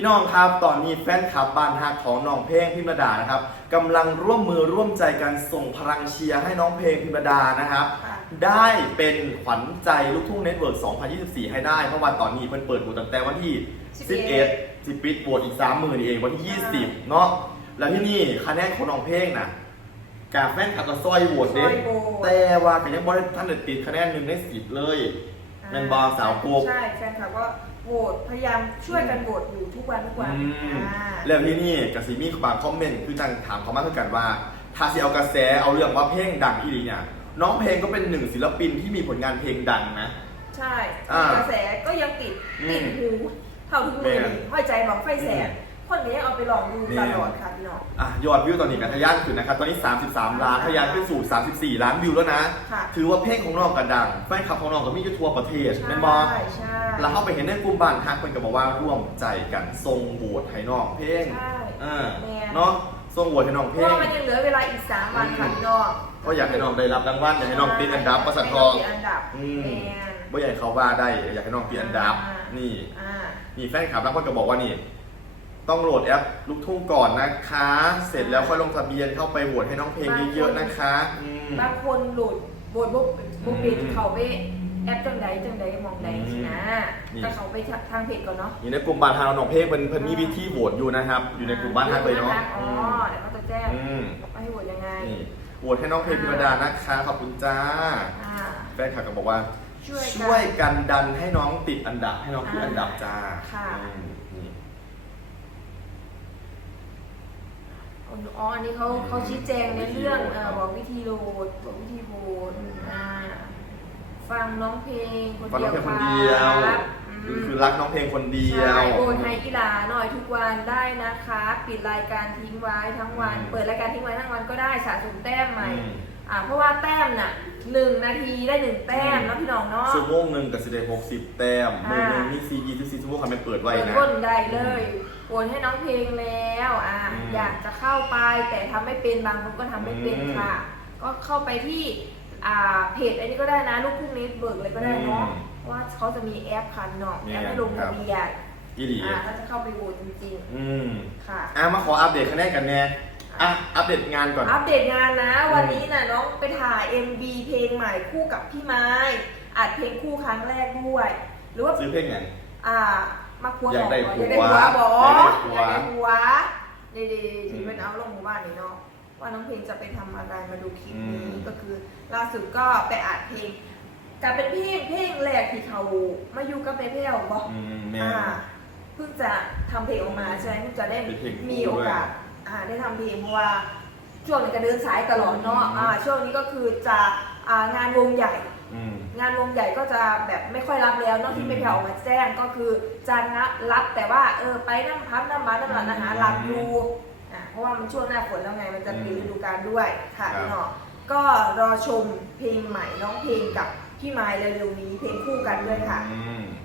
พี่น้องครับตอนนี้แฟนคลับบ้านฮักของน้องเพลงพิมรดานะครับกำลังร่วมมือร่วมใจกันส่งพลังเชียร์ให้น้องเพลงพิมรดานะครับค่ะได้เป็นขวัญใจลูกทุ่งเน็ตเวิร์ก 2024 ให้ได้เพราะว่าตอนนี้มันเปิดบูธตั้งแต่วันที่ 11สิปิดบวชอีก 3 0,000เองวันที่ 20 เนาะแล้วที่นี่คะแนนของน้องเพลงนะกาแฟนคลับก็ซอยโหวตซเด้อยโบแต่ว่าก็ยังบ่ได้ท่านได้ติดคะแนนหนึ่งในสิบเลยแม่นบอสาวปุ๊กใช่แฟนคลับก็ โหวตพยายามช่วยกันโหวตอยู่ทุกวันทุกวันอืมอ่า แล้วที่นี่กสิมีบางคอมเมนต์คือต่างถามเขามาคือกันว่า ถ้าสิเอากระแสเอาเรื่องว่าเพลงดังอีหลีเนี่ยน้องเพลงก็เป็นหนึ่งศิลปินที่มีผลงานเพลงดังนะ ใช่อ่ากระแสก็ยังติดอืมติดหูเท่าทุกมือแม่นี่ห้อยใจบอกไฟแสน คนก็ยังเอาไปลองดูแม่ตลอดค่ะพี่น้อง อะยอดวิวตอนนี้กันทะยานขึ้นนะครับ ตอนนี้ 33 ล้านทะยานขึ้นสู่ 34 ล้านวิวแล้วนะ ค่ะถือว่าเพลงของน้องกระดังแฟนคลับของน้องก็มีอยู่ทั่วประเทศแม่นบอใช่ใช่ แล้วเข้าไปเห็นในกลุ่มบ้านทักคนก็บอกว่าร่วมใจกันทรงโหวตให้น้องเพลงใช่ อ่าแม่ เนาะทรงโหวตให้น้องเพเพลราะง ว่ามันยังเหลือเวลาอีกสามวันค่ะพี่น้องก็อยากให้น้องได้รับรางวัลอยากให้น้องติดอันดับประสันทองติดอันดับอืมแมนบ่อยากให้เขาว่าได้อยากให้น้องติดอันดับ อ่านี่ อ่า นี่แฟนคลับแล้วคนก็บอกว่านี่ ต้องโหลดแอปลูกทุ่งก่อนนะคะ เสร็จแล้วค่อยลงทะเบียนเข้าไปโหวตให้น้องเพลงเยอะๆนะคะอืม บางคนหลุดโบดบุ๊กบุ๊กเพจอืมเขาไปแอปจังใดจังใดมองใดอืมนะนี่ก็เขาไปทางเพจก่อนเนาะอยู่ในกลุ่มบ้านทางน้องเพลงเพิ่นเพิ่นมีวิธีโหวตอยู่นะครับ อยู่ในกลุ่มบ้านทางเลยเนาะอ๋อเดี๋ยวเขาจะแจ้งอืมว่าให้โหวตยังไงนี่โหวตให้น้องเพลงพิรดานะคะขอบคุณจ้า อ่าแฟนคลับก็บอกว่า ช่วยกันช่วยกันดันให้น้องติดอันดับให้น้องติดอันดับจ้าค่ะ อืมนี่ อ๋อ อันนี้เขาเขาชี้แจงในเรื่องเอ่อบอกวิธีโหลดบอกวิธีโหวตอ่าฟังน้องเพลงคนฟังเดีน้ยองวเพลงคนเดียวครับคือม คือรักน้องเพลงคนเดียว ใช่โอนให้กีฬาหน่อยทุกวันได้นะคะ ปิดรายการทิ้งไว้ทั้งวัน อืม เปิดรายการทิ้งไว้ทั้งวันก็ได้สะสมแต้มใหม่ อืม อ่าเพราะว่าแต้มน่ะหนึ่งนาทีได้หนึ่งแต้มอืมนะพี่น้องเนาะชั่วโมงหนึ่งกับสิได้หกสิบแต้มมือหนึ่งอ่ามีมีซียีที่ซีชั่วโมงคันไม่เปิดไว้เปิดนะก้นได้เลยโอนให้น้องเพลงแล้วอ่าอืมอยากจะเข้าไปแต่ทำไม่เป็นบางคนก็ทำไม่เป็นอืมค่ะ ก็เข้าไปที่อ่าเพจอันนี้ก็ได้นะลูกทุ่งนี้เบิกเลยก็ได้เนาะอืมเพราะว่าเขาจะมีแอปคันเนาะเนี่แอยปให้ลงทะเบียนอีหลีอ่าถ้าจะเข้าไปโหวตจริงอืมๆค่ะอะมาขออัปเดตคะแนนกันแน่ อะอัปเดตงานก่อน อัปเดตงานนะ วันนี้น่ะน้องไปถ่าย MV เพลงใหม่คู่กับพี่ไม้อัดเพลงคู่ครั้งแรกด้วย หรือว่าซื้อเพลงไงอ่า มาครัวอยากได้บผัวอยากได้ผัวบออยากได้ผัว อยากได้ผัวดีๆที่เป็นเอาลงหมู่บ้านนี่เนาะว่าน้องเพลงจะไปทำอะไรมาดูคลิปนี้อืม ก็คือ ล่าสุดก็ไปอัดเพลงกลายเป็นเพลงเพลงแรกที่เขามาอยู่กับแม่เพียวบอก อืมแม่ อ่าเพิ่งจะทำเพลงออกมาใช่ไหมเพิ่งจะได้เป็นเพลงคู่มีโอกาส อ่าได้ทำเพลงเพราะว่าช่วงนี้ก็เดินสายตลอดเนาะอืมอ่าช่วงนี้ก็คือจะอ่างานวงใหญ่ อืม งานวงใหญ่ก็จะแบบไม่ค่อยรับแล้วเนอกอืที่มไม่แผ่วออกมาแจ้งก็คือจะนับรับแต่ว่าเออไปน้ำพับน้ำมันน้ำหลันอาหารรับอยู่อ่าเพราะว่ามันช่วงหน้าฝนแล้วไงมันจะปิดฤดูกาลด้วยค่ะครับ พี่เนาะก็รอชมเพลงใหม่น้องเพลงกับพี่ไม้เร็วๆนี้เพลงคู่กันด้วยค่ะ อืมอ่า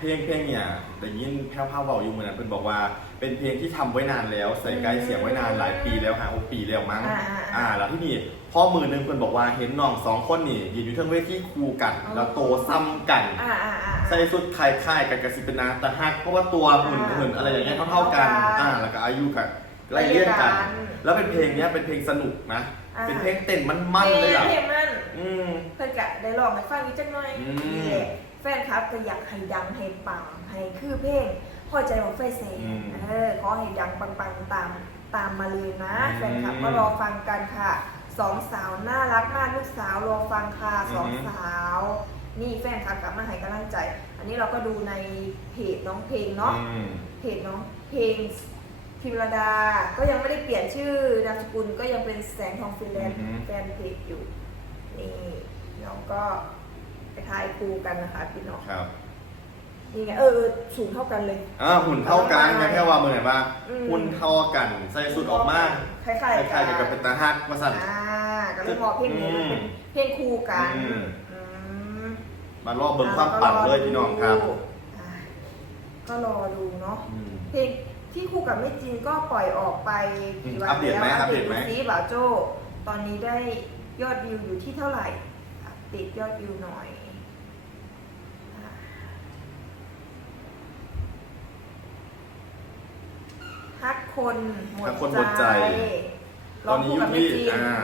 เพลงเพลงเนี่ยได้ยินแพ้วพาวเบาอยู่เหมือนกันเพิ่นบอกว่า เป็นเพลงที่ทำไว้นานแล้ว ใส่ไกลเสียงไว้นานหลายปีแล้วฮะโอปีแล้วมั้งอ่าอ่า อ่าแล้วที่นี่พ่อมือหนึงเพิ่นบอกว่าเห็นน้องสองคนนี่ยืนอยู่เทั้งเวทีคู่กัน แล้วโตซ้ำกัน อ่าอ่าอ่า ใส่สุดคล้ายๆกันกับสิเป็นนาแต่ฮักเพราะว่าตัวหุ่นอ่าหุ่นอะไรอย่างเงี้ยเท่าๆกันเท่ากันอ่า แล้วก็อายุกันไล่เลี่ยกัน ไล่เลี่ยกันแล้วเป็นเพลงเนี้ยเป็นเพลงสนุกนะ อ่า เป็นเพลงเต้นมันๆเลยอะ เพลงมันอืม เพื่อนกะได้ลองให้ฟังอีกจักหน่อยอืม นี่แหละ แฟนครับก็อยากให้ดังให้ปังให้คือเพลงพอใจของไฟแสงอืมเออขอให้ดังปังๆตามตามมาเลยนะอืมแฟนคลับก็รอฟังกันค่ะสองสาวน่ารักมากลูกสาวรอฟังค่ะสองอืมสาว นี่แฟนคลับกลับมาให้กำลังใจ อันนี้เราก็ดูในเพจน้องเพลงเนาะอืมเพจน้องเพลงพิมรดา ก็ยังไม่ได้เปลี่ยนชื่อนามสกุลก็ยังเป็นแสงทองฟินแลนด์อือฮึแฟนเพจอยู่นี่น้องก็ไป ทายครูกันนะคะพี่น้องครับนี่ไงเออเออสูงเท่ากันเลยอ่าหุ่นเท่ากันไงแค่ว่ามือไหนบ้างอืมหุ่นเท่ากันใส่สุดออกมาคล้ายคๆล้ายๆกับเป็นตาฮักมาสั่นอ่าก็เลยบอกเพลงนี้มันเป็นเพลงคู่กันอืมอืมมารอบเบิ่งความปังเลยพี่น้องครับอ่าก็รอดูเนาะอืมเพลงที่คู่กับไม่จริงก็ปล่อยออกไปกี่วันอัปเดตไหมแล้วอัปเดตไหมซีบ่าวโจตอนนี้ได้ยอดวิวอยู่ที่เท่าไหร่อัปเดตยอดวิวหน่อยอ่า คนหมดทั้งคนหมดใจตร้ออนงนี้คู่อยู่กับแม่ที่จีนอ่า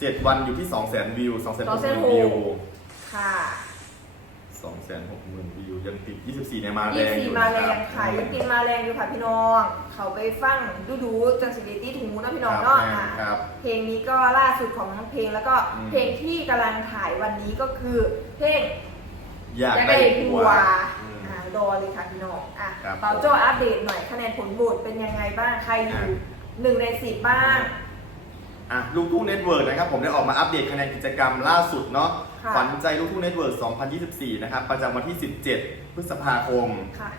เจ็ดวันอยู่ที่สองแสนวิวสองแสนหกหมื่น260,000วิวค่ะสองแสนหกหมื่นวิวยังติดยี่สิบสี่เนี่ยมาแรยี่งอสี่ยู่มานะแรครับงค่ะยังกินมาแรงอยู่ค่ะพี่น้อง เขาไปฟังดูดูๆจังสิริตี้ถุงนะพี่น้องครับเนาะแม่อะครับเพลงนี้ก็ล่าสุดของเพลงแล้วก็อืมเพลงที่กำลังถ่ายวันนี้ก็คือเพลงอยากอยากได้ได้ผัผัว วอืมอ่ารอเลยค่ะพี่น้องอะครับ เปาโจอัปเดตหน่อยคะแนนผลโหวตเป็นยังไงบ้างใครอยู่อะหนึ่งในสิบบ้าง อะลูกทุ่งเน็ตเวิร์กนะครับผมได้ออกมาอัปเดตคะแนนกิจกรรมล่าสุดเนาะค่ะฝันใจลูกทุ่งเน็ตเวิร์ก2024 นะครับ ประจำวันที่ 17 พฤษภาคม ค่ะ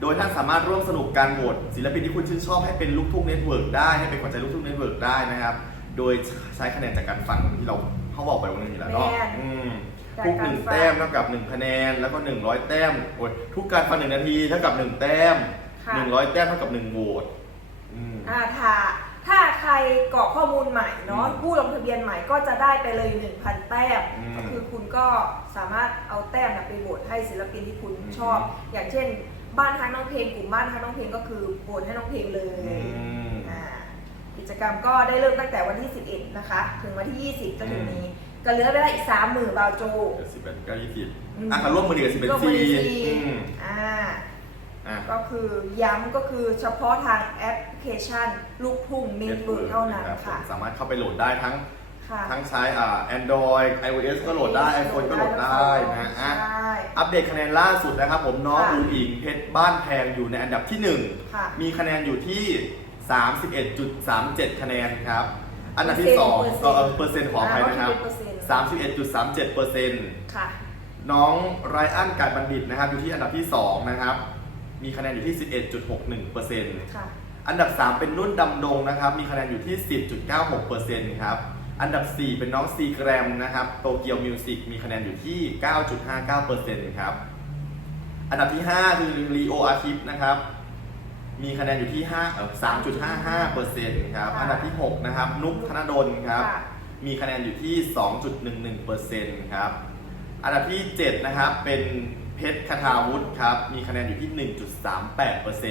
โดยท่านสามารถร่วมสนุกการโหวตศิลปินที่คุณชื่นชอบให้เป็นลูกทุ่งเน็ตเวิร์กได้ให้เป็นขวัญใจลูกทุ่งเน็ตเวิร์กได้นะครับ โดยใช้คะแนนจากการฟังที่เราเขาบอกไปวันนี้แล้วเนาะแม่น อืมจาก ทุกการหนึ่งฟังแต้มเท่ากับหนึ่งคะแนนแล้วก็หนึ่งร้อยแต้มโอ้ยทุกการฟังหนึ่งนาทีเท่ากับหนึ่งแต้มค่ะหนึ่งร้อยแต้มเท่ากับหนึ่งโหวตอืม อ่าถ้าถ้าใครกรอกข้อมูลใหม่เนาะอืมผู้ลงทะเบียนใหม่ก็จะได้ไปเลย 1,000 แต้มอืมก็คือคุณก็สามารถเอาแต้มน่ะไปโหวตให้ศิลปินที่คุณอืม ชอบ อย่างเช่น บ้านทางน้องเพลงกลุ่มบ้านทางน้องเพลงก็คือโหวตให้น้องเพลงเลย อืม อ่ากิจกรรมก็ได้เริ่มตั้งแต่วันที่ 11 นะคะ ถึงวันที่ 20จนถึงนี้ ก็เหลือเวลาอีก30,000บาทโจสิบเอ็ดเก้ายี่สิบอืม อะค่ะร่วมมือดีกับสิบเอ็ดร่วมซีมือดีอืมอ่า อะ ก็คือย้ำก็คือเฉพาะทางแอปพลิเคชัน ลูกทุ่งเมนเบิร์เท่านั้นรับค่ะสามารถเข้าไปโหลดได้ทั้งค่ะ ทั้งใช้อ่า Android iOS ก็โหลดได้ iPhone ก็โหลดได้นะใชอะ่อัปเดตคะแนนล่าสุดนะครับ ผมน้องค่ะ อูอิงเพชรบ้านแพงอยู่ในอันดับที่ ค่ะ1 มีคะแนนอยู่ที่ 31.37 คะแนนครับ อันดับที่เปอร์เซ็นต์2เออเออเปอร์เซ็นต์ขออภัยนะครับอ่าเขาคิดเป็นเปอร์เซ็นต์ 31.37เปอร์เซ็นต์ค่ะ น้องไรอันการบัณฑิตนะครับ อยู่ที่อันดับที่ 2 นะครับ มีคะแนนอยู่ที่ 11.61เปอร์เซ็นต์ค่ะ อันดับ 3 เป็นนุ่นดำดงนะครับ มีคะแนนอยู่ที่ 10.96%ครับ อันดับ 4 เป็นน้องซีแกรมนะครับโตเกียวมิวสิกมีคะแนนอยู่ที่ 9.59%ครับ อันดับที่ 5 คือรีโออาทิตนะครับมีคะแนนอยู่ที่5เอ่อ3.55%ครับค่ะอันดับที่ 6 นะครับ นุกธนดลครับ ค่ะ มีคะแนนอยู่ที่ 2.11%ครับ อันดับที่ 7 นะครับ เป็นเพชรคาทาวุฒิครับ มีคะแนนอยู่ที่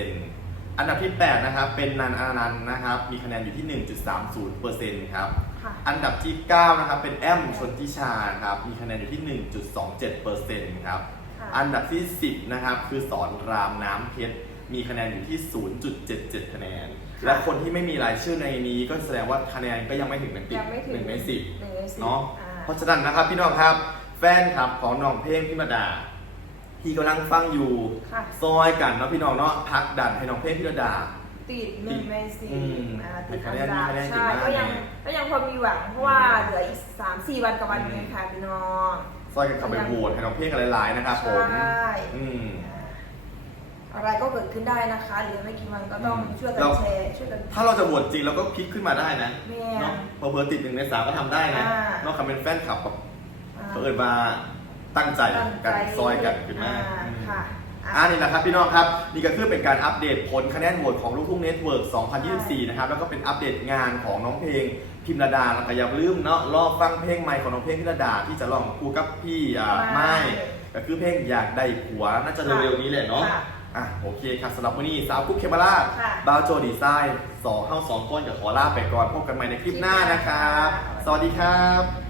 1.38%อันดับที่ 8 นะครับ เป็นนันอานันต์นะครับ มีคะแนนอยู่ที่ 1.30%ครับค่ะอันดับที่ 9 นะครับ เป็นแอมชนทิชาครับ มีคะแนนอยู่ที่ 1.27%ครับค่ะอันดับที่ 10 นะครับ คือสอนรามน้ำเพชร มีคะแนนอยู่ที่ 0.77คะ แนนและคนที่ไม่มีรายชื่อในนี้ก็แสดงว่าคะแนนก็ยังไม่ถึงหนึ่งติดยังไม่ถึงหนึ่งในสิบหนึ่งในสิบเนาะอ่าเพราะฉะนั้นนะครับพี่น้องครับ แฟนคลับของน้องเพลงพิมดา ที่กำลังฟังอยู่ค่ะซอยกันเนาะพี่น้องเนาะพักดันให้น้องเพลงพิมดา ติดหนึ่งในสี่อืมอ่าติดคะอันแนนดับคะแนนใช่เก่งมากก็ยังนะก็ยังพอมีหวังเพราะว่าอืมเหลืออีกสามสี่วันกับวันอืมนี้ค่ะพี่น้อง ซอยกันเข้าไปโหวตให้น้องเพลงกันหลายๆนะครับผมใช่ อืม อะไรก็เกิดขึ้นได้นะคะเหลือไม่กี่วันก็ต้องอืมช่วยกันเราแชร์ช่วยกัน ถ้าเราจะโหวตจริงเราก็พลิกขึ้นมาได้นะแม่เนาะเพอเพอๆติดหนึ่งในสามก็ทำได้นะอ่านอกจากเป็นแฟนคลับแบบอ่าเขาเอิญมาตั้งใจตั้งกันใจซอยกันขึ้นมาอ่าอืมค่ะอ่านี่แหละครับพี่น้องครับนี่ก็คือเป็นการอัปเดตผลคะแนนโหวตของลูกทุ่งเน็ตเวิร์ก2024 นะครับ แล้วก็เป็นอัปเดตงานของน้องเพลงพิมระดาแล้วก็อย่าลืมเนาะรอฟังเพลงใหม่ของน้องเพลงพิมระดาที่จะร้องคู่กับพี่อ่าไม่ไม่ก็คือเพลงอยากได้ผัวน่าจะเร็วๆนี้แหละเนาะค่ะ อะโอเคครับสำหรับวันนี้สาวกุ๊กเคมาราค่ะ บาวโจดีไซน์สองเข้าสองก้นกับขอลาไปก่อนพบกันใหม่ในคลิปหน้านะครับ สวัสดีครับ